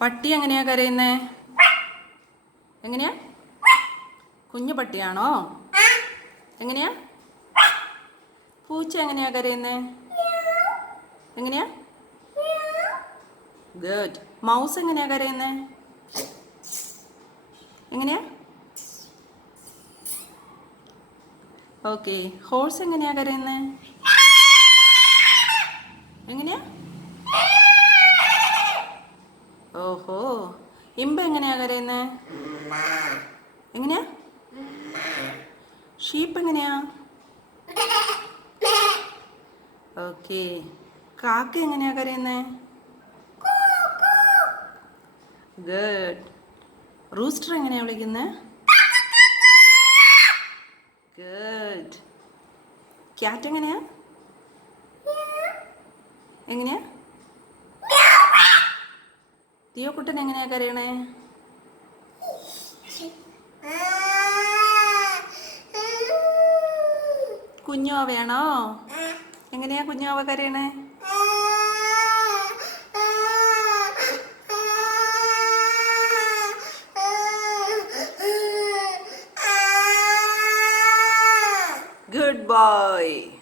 പട്ടി എങ്ങനെയാ കരയുന്നേ? എങ്ങനെയാ? കുഞ്ഞു പട്ടിയാണോ? എങ്ങനെയാ? പൂച്ച എങ്ങനെയാ കരയുന്നേ? എങ്ങനെയാ? ഗുഡ്. മൗസ് എങ്ങനെയാ കരയുന്നേ? എങ്ങനെയാ? ഓക്കെ. ഹോഴ്സ് എങ്ങനെയാ കരയുന്നേ? എങ്ങനെയാ? ഓഹോ. ഇമ്പ എങ്ങനെയാ കരയുന്നേ? എങ്ങനെയാ? ഷീപ്പ് എങ്ങനെയാ? ഓക്കെ. കാക്ക എങ്ങനെയാ കരയുന്നേ? ഗുഡ്. റൂസ്റ്റർ എങ്ങനെയാ വിളിക്കുന്നേ? ഗുഡ്. ക്യാറ്റ് എങ്ങനെയാ? എങ്ങനെയാ? തിയോക്കുട്ടൻ എങ്ങനെയാ കരയണേ? കുഞ്ഞോവയാണോ? എങ്ങനെയാ കുഞ്ഞോവ കരയണേ? Good boy.